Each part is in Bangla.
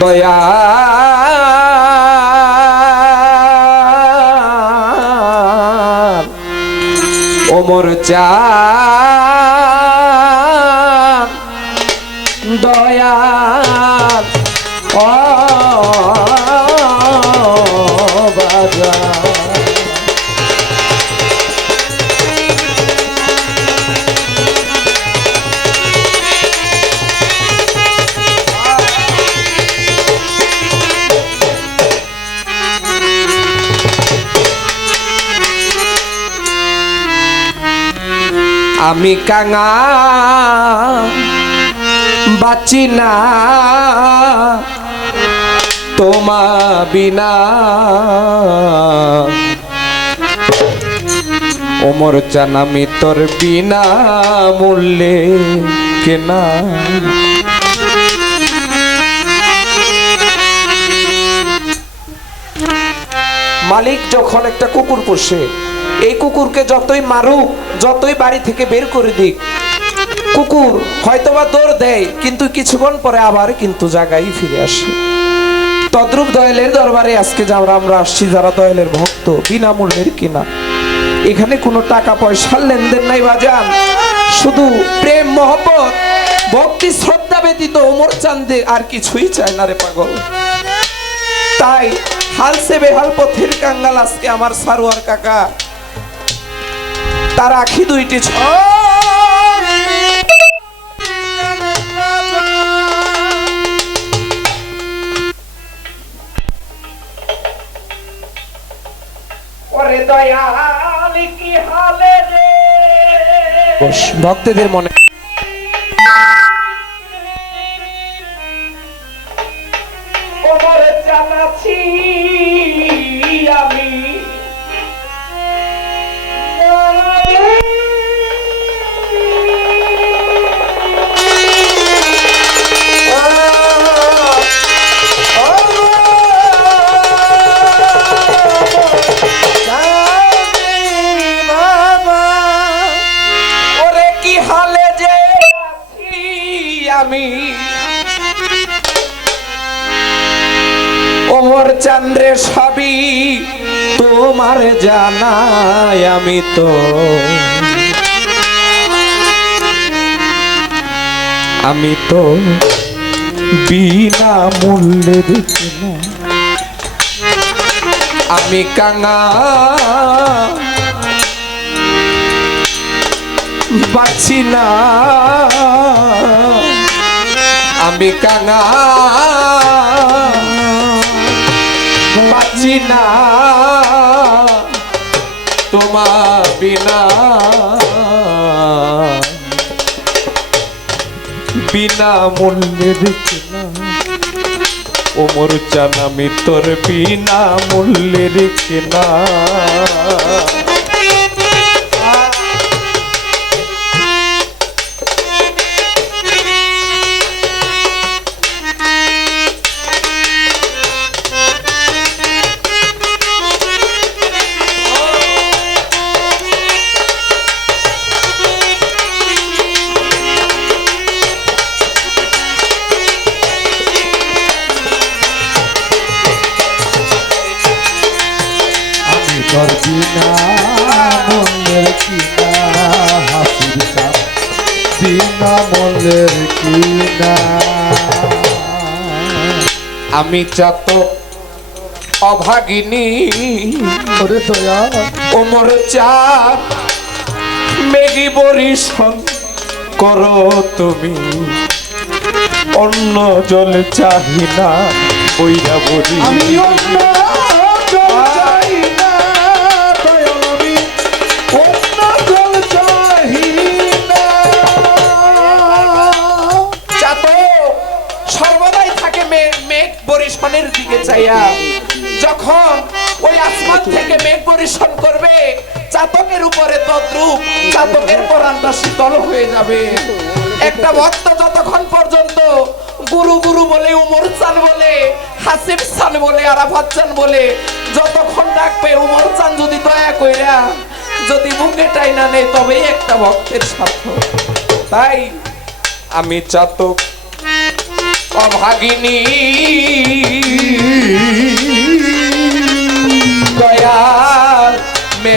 দয়া। ওমর চা আমি কাঙা, বাঁচি না। তোমা বিনা। ওমর চান তোর বিনা মূল্যে কেনা। মালিক যখন একটা কুকুর পোষে এই কুকুরকে যতই মারুক যতই বাড়ি থেকে বের করে দিক, কুকুর হয়তোবা দৌড় দেয়, কিন্তু কিছুক্ষণ পরে আবার কিন্তু জায়গায় ফিরে আসে। তদ্রুপ দয়ালের দরবারে আজকে যারা আমরা আসছি, যারা দয়ালের ভক্ত, বিনামূল্যের কিনা। এখানে কোনো টাকা পয়সার লেনদেন নাই বাজান শুধু প্রেম, মহব্বত, ভক্তি, শ্রদ্ধা ব্যতীত ওমর চান্দে আর কিছুই চায় না রে পাগল। তাই হালসে বেহাল পথের কাঙ্গাল আজকে আমার সারোয়ার কাকা। তার আখি দুইটি ছ ভক্তদের মনে চান্দ্রে সবই তোমার জানাই আমি তো। আমি তো বিনা মূল্যের কিনা আমি কাঙা বাঁচি না। আমি কাঙা বাঁচি না। তোমার বিনা। বিনা মূল্যের ওমর চান আমি তোর বিনা মূল্যের কিনা মনের কিনা। আমি চাত অভাগিনী। ওরে দয়া। ওমর চাঁদ মেঘি বরিশন করো তুমি। অন্য জল চাহি না বইরা বলি আমি অন্য শীতল হয়ে যাবে। একটা ভক্ত যতক্ষণ পর্যন্ত গুরু গুরু বলে, উমর চান বলে হাসিব চান বলে, আরাফাত চান বলে, যতক্ষণ ডাকবে, উমর চান যদি দয়া কইরা, যদি বুকে টাইনা নেই তবেই একটা ভক্তের স্বার্থ। তাই আমি চাতক, অভাগিনী।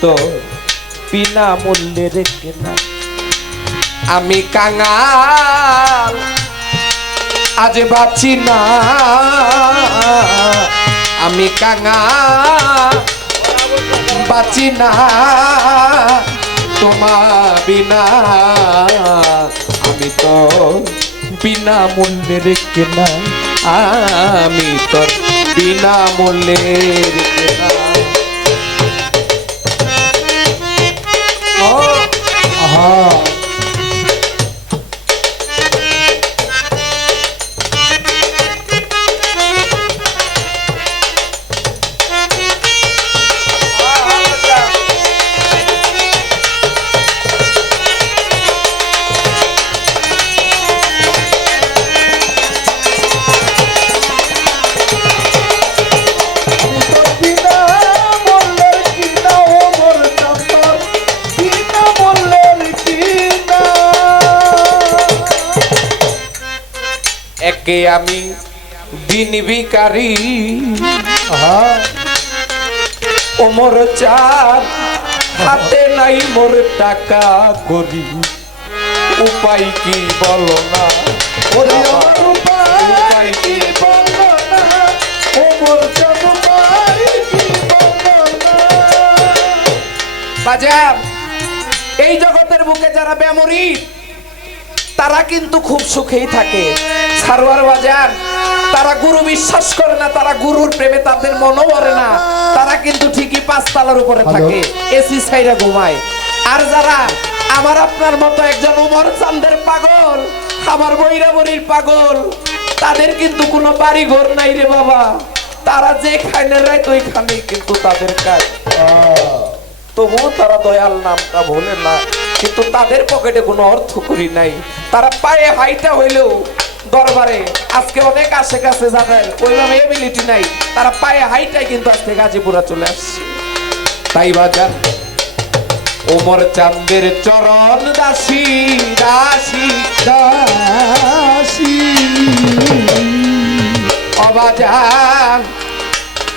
তো বিনা মূল্যে রেখে না আমি কাঙাল, আজ বাঁচি না। আমি কাঙাল, বাঁচি না। তোমা বিনা, আমি তো বিনা মূল্যে রেখে না আমি তো বিনা মূল্যে রেখে না একে আমি দিন ভিকারি ওমর চার হাতে নাই মোর টাকা করি। উপায় কি বলো না? ওরে আমার উপায় কি? বলো না? ও মোর উপায় কি বলো না? বাজার এই জগতের বুকে যারা ব্যামরি তারা কিন্তু খুব সুখেই থাকে। সারোয়ার বাজার তারা গুরু বিশ্বাস করে না তারা গুরুর প্রেমে তাদের মনও ভরে না। তারা কিন্তু ঠিকই পাঁচতলার উপরে থাকে এসি সাইরা ঘুমায়। আর যারা আমার আপনার মতো একজন উমর চান্দের পাগল আমার বৈরাবরীর পাগল তাদের কিন্তু কোনো বাড়ি ঘর নাই রে বাবা। তারা যে খাইনে রায় ওইখানেই কিন্তু তাদের কাজ। তবুও তারা দয়াল নামটা ভোলে না। কিন্তু তাদের পকেটে কোনো অর্থ করি নাই। তারা পায়ে হাইটা হইলেও দরবারে আজকে অনেক আশে কাছে যাবেন ওইভাবে এবিলিটি নাই, তারা পায়ে হাইটাই কিন্তু আজকে গাজীপুরা চলে আসছে। তাই বাজার ওমর চান্দের চরণ দাসী দাসী দাসী। অবাজান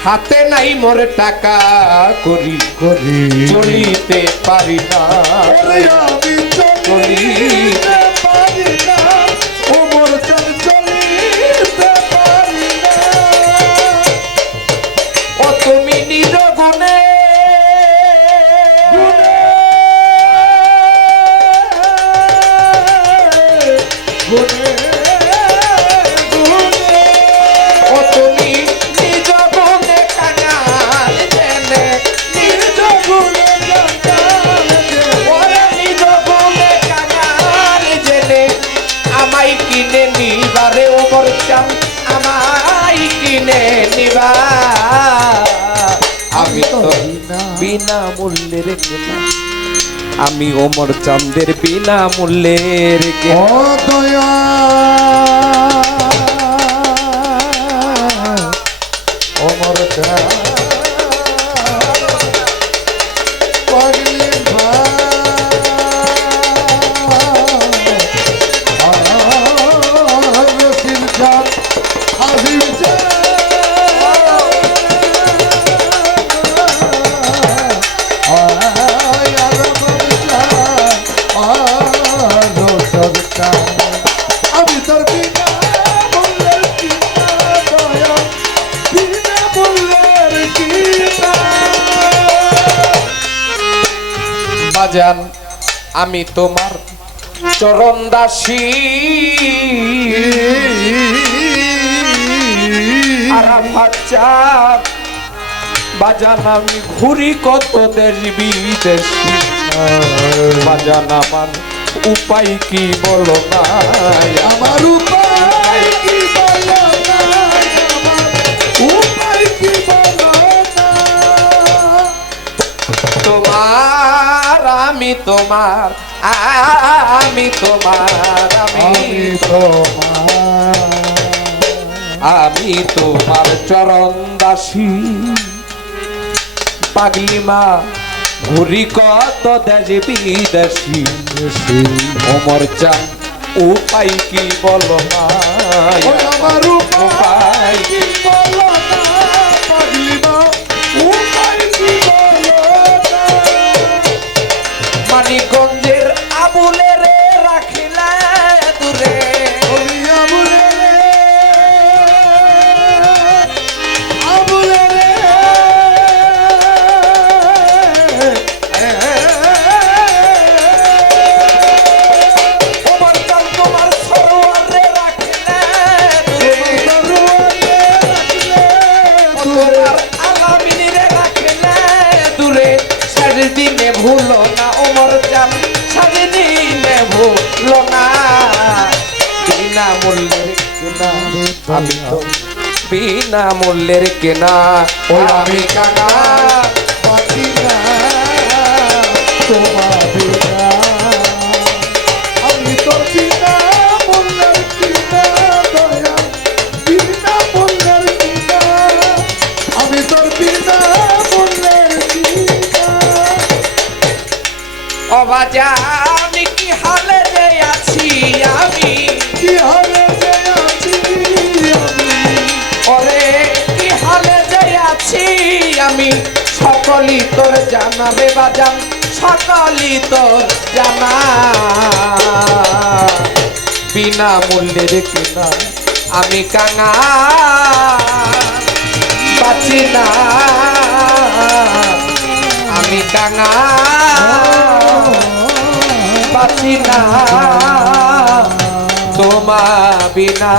হাতে নাই মোর টাকা করি করি চলিতে পারি না। চলিতে আমি তো বিনা মূল্যে আমি ওমর চান্দের বিনা মূল্যের দয়া আমি তোমার চরণ দাসী। বাজান আমি ঘুরি কত দেশ বিদেশি। বাজান আমার উপায় কি বলো না? আমার উপায় কি বলো না? উপায় কি বলো না? তোমার আমি তোমার আমি তোমার আমি তোমার। আমি তোমার চরণ দাসী। পাগলিমা ঘুরি কত দেশ বিদেশি? অমর চান উপায় কি বলো না? বিনা মূল্যের কেনা। আমি আমি কানা জানা রে বাজান, সকলই তোর জানা। বিনা মূল্যের কেনা আমি কাঙা। বাঁচি না, আমি কাঙা। বাঁচি না, তোমা বিনা।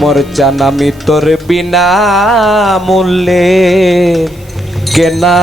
ওমর চান আমি তোর বিনা মূল্যে কেনা